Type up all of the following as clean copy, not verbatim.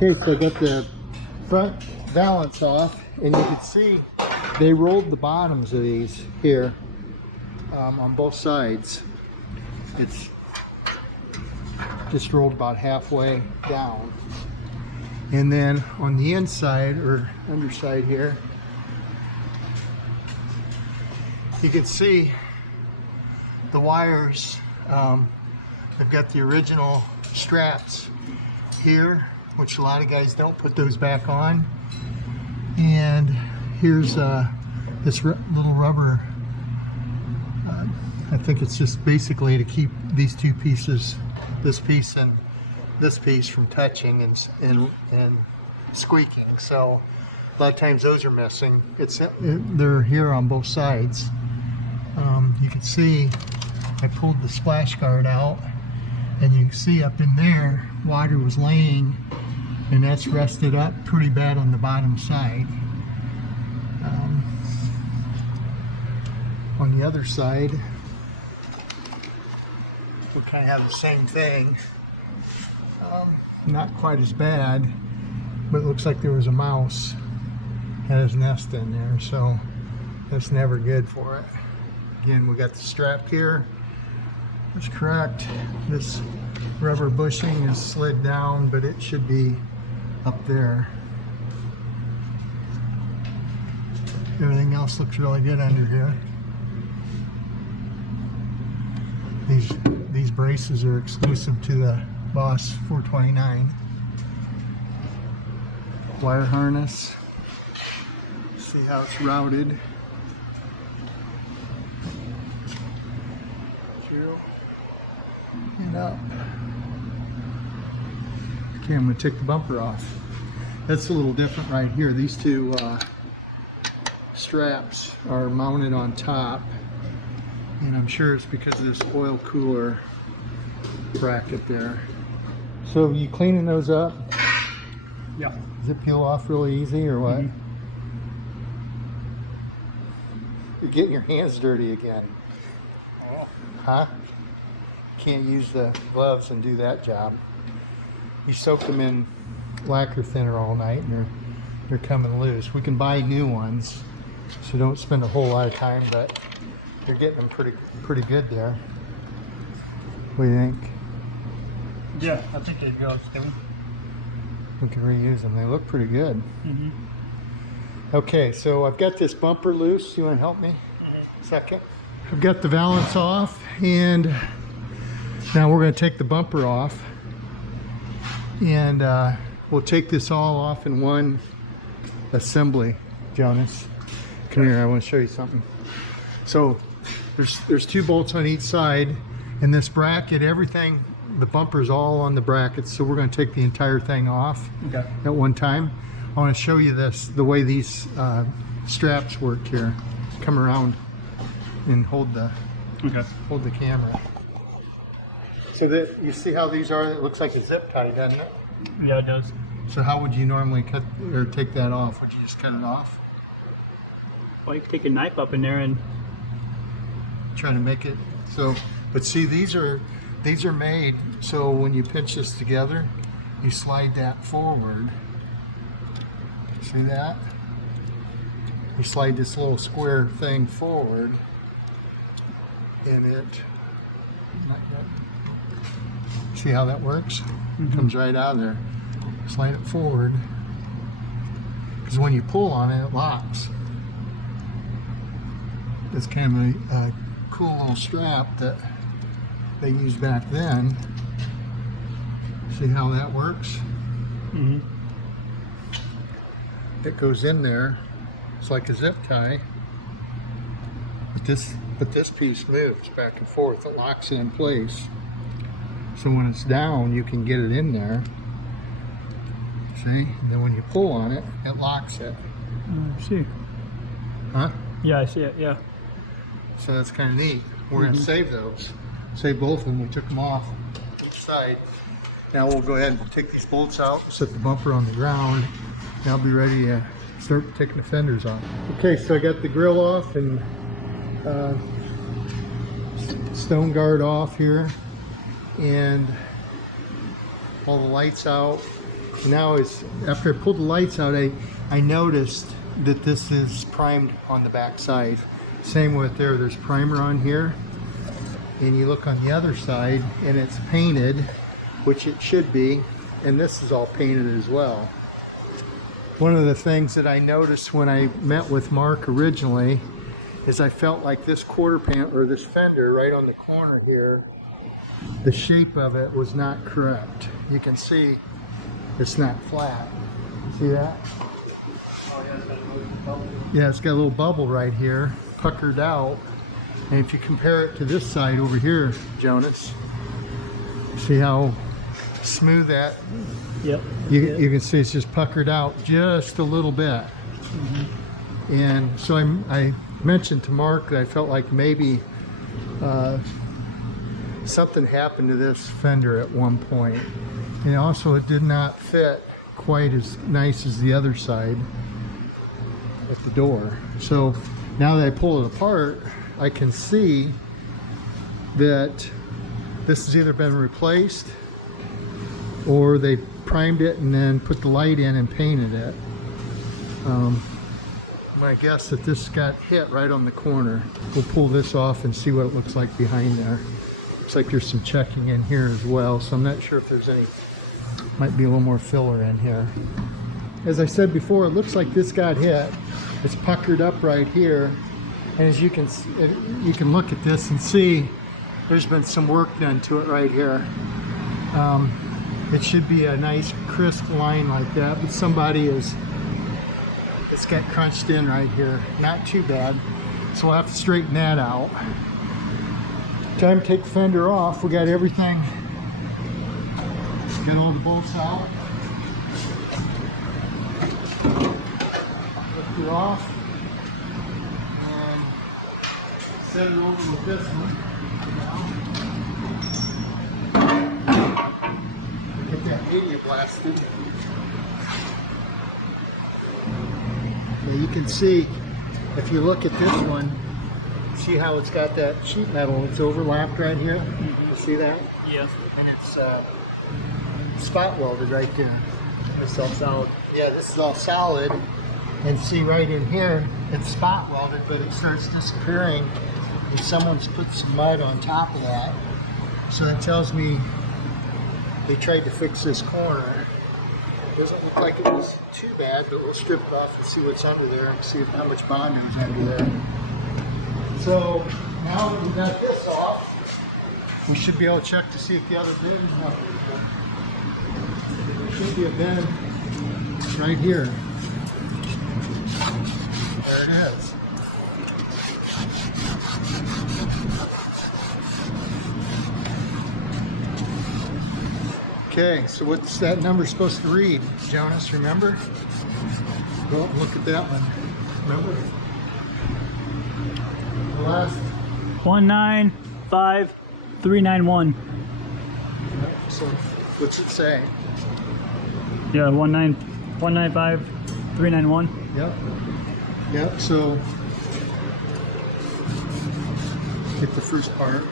Okay, so I got the front valance off, and you can see they rolled the bottoms of these here on both sides. It's just rolled about halfway down. And then on the inside or underside here, you can see the wires. They've got the original straps here, which a lot of guys don't put those back on. And here's this little rubber. I think it's just basically to keep these two pieces, this piece and this piece, from touching and squeaking. So a lot of times those are missing. They're here on both sides. You can see I pulled the splash guard out, and you can see up in there water was laying, and that's rusted up pretty bad on the bottom side. On the other side, we kind of have the same thing. Not quite as bad, but it looks like there was a mouse had his nest in there, so that's never good for it. Again, we got the strap here. That's correct. This rubber bushing is slid down, but it should be up there. Everything else looks really good under here. These braces are exclusive to the Boss 429. Wire harness. See how it's routed. Through and up. Okay, I'm going to take the bumper off. That's a little different right here. These two straps are mounted on top, and I'm sure it's because of this oil cooler bracket there. So you cleaning those up? Yeah. Does it peel off really easy or what? Mm-hmm. You're getting your hands dirty again. Huh? Can't use the gloves and do that job. You soak them in lacquer thinner all night and they're coming loose. We can buy new ones, so don't spend a whole lot of time, but you're getting them pretty good there. What do you think? Yeah, I think they'd go still. We can reuse them. They look pretty good. Mm-hmm. Okay, so I've got this bumper loose. You want to help me? Mm-hmm. Second. I've got the valance off, and now we're going to take the bumper off, and we'll take this all off in one assembly. Jonas, come here. I want to show you something. So there's two bolts on each side, and this bracket, everything, the bumper's all on the brackets, so we're going to take the entire thing off at one time. I want to show you the way these straps work here. Come around and hold the camera. So that you see how these are. It looks like a zip tie, doesn't it? Yeah, it does. So how would you normally cut or take that off? Would you just cut it off? Well, you can take a knife up in there and try to make it so. But see, these are made so when you pinch this together, you slide that forward. See that? You slide this little square thing forward, and it. Not yet. See how that works? Mm-hmm. Comes right out of there. Slide it forward, because when you pull on it, it locks. It's kind of a cool little strap that they used back then. See how that works? mm-hmm. It goes in there. It's like a zip tie. But this piece moves back and forth. It locks it in place. So when it's down, you can get it in there. See? And then when you pull on it, it locks it. I see. Huh? Yeah, I see it. Yeah. So that's kind of neat. We're going to save those. Save both of them. We took them off each side. Now we'll go ahead and take these bolts out, set the bumper on the ground, and I'll be ready to start taking the fenders off. Okay, so I got the grill off and stone guard off here, and all the lights out, now is, after I pulled the lights out, I noticed that this is primed on the back side. Same with there's primer on here. And you look on the other side and it's painted, which it should be. And this is all painted as well. One of the things that I noticed when I met with Mark originally is I felt like this quarter panel, or this fender right on the corner here, the shape of it was not correct. You can see it's not flat. See that? Oh, yeah, it's got a little bubble. Yeah, it's got a little bubble right here, puckered out. And if you compare it to this side over here, Jonas, see how smooth that? Yep. You can see it's just puckered out just a little bit. And so I mentioned to Mark that I felt like maybe something happened to this fender at one point. And also it did not fit quite as nice as the other side at the door. So now that I pull it apart, I can see that this has either been replaced or they primed it and then put the light in and painted it. I guess that this got hit right on the corner. We'll pull this off and see what it looks like behind there. Looks like there's some checking in here as well, so I'm not sure if there's any, might be a little more filler in here. As I said before, it looks like this got hit. It's puckered up right here. And as you can see, you can look at this and see there's been some work done to it right here. It should be a nice crisp line like that, but it's got crunched in right here. Not too bad. So we'll have to straighten that out. Time to take the fender off. We got everything. Get all the bolts out. Lift it off. Set it over with this one. Get that media blasted. Yeah, you can see, if you look at this one, see how it's got that sheet metal. It's overlapped right here. You see that? Yes. And it's spot welded right there. It's all solid. Yeah, this is all solid. And see right in here, it's spot welded, but it starts disappearing. And someone's put some mud on top of that. So that tells me they tried to fix this corner. Doesn't look like it was too bad, but we'll strip it off and see what's under there and see how much bond is under there. So now that we got this off, we should be able to check to see if the other bin is up. There should be a bin right here. There it is. Okay, so what's that number supposed to read, Jonas, remember? Go up and look at that one. Remember? The last. 195391. So what's it say? Yeah, 195391. Yep. Yep, so get the first part.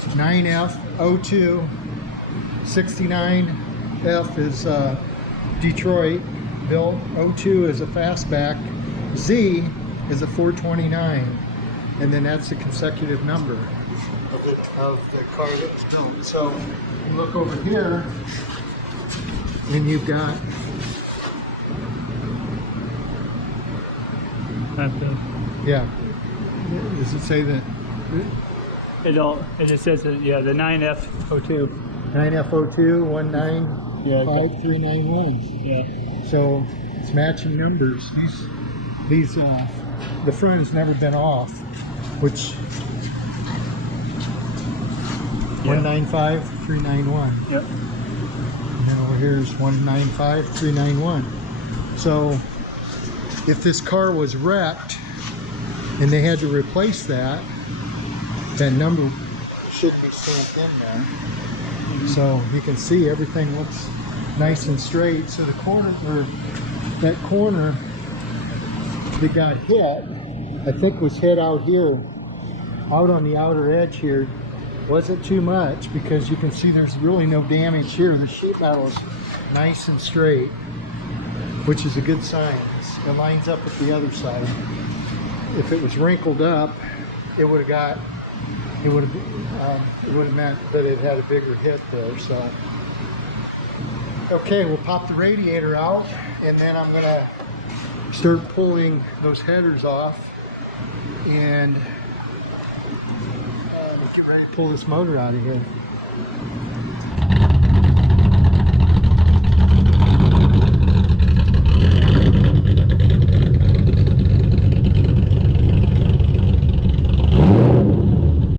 9F02. 69F is Detroit built. 02 is a fastback. Z is a 429. And then that's the consecutive number of the car that was built. So you look over here and you've got yeah. Does it say that? It just says that, yeah, the 9F02. 9F02 1953991. Yeah. So it's matching numbers. These the front has never been off, which 195391. Yep. And then over here is 195391. So if this car was wrecked and they had to replace that, that number should be stamped in there. So you can see everything looks nice and straight. So the corner, or that corner that got hit, I think was hit out here, out on the outer edge here, wasn't too much, because you can see there's really no damage here. The sheet metal is nice and straight, which is a good sign. It lines up with the other side. If it was wrinkled up, it would have meant that it had a bigger hit there. So okay, we'll pop the radiator out, and then I'm gonna start pulling those headers off and get ready to pull this motor out of here.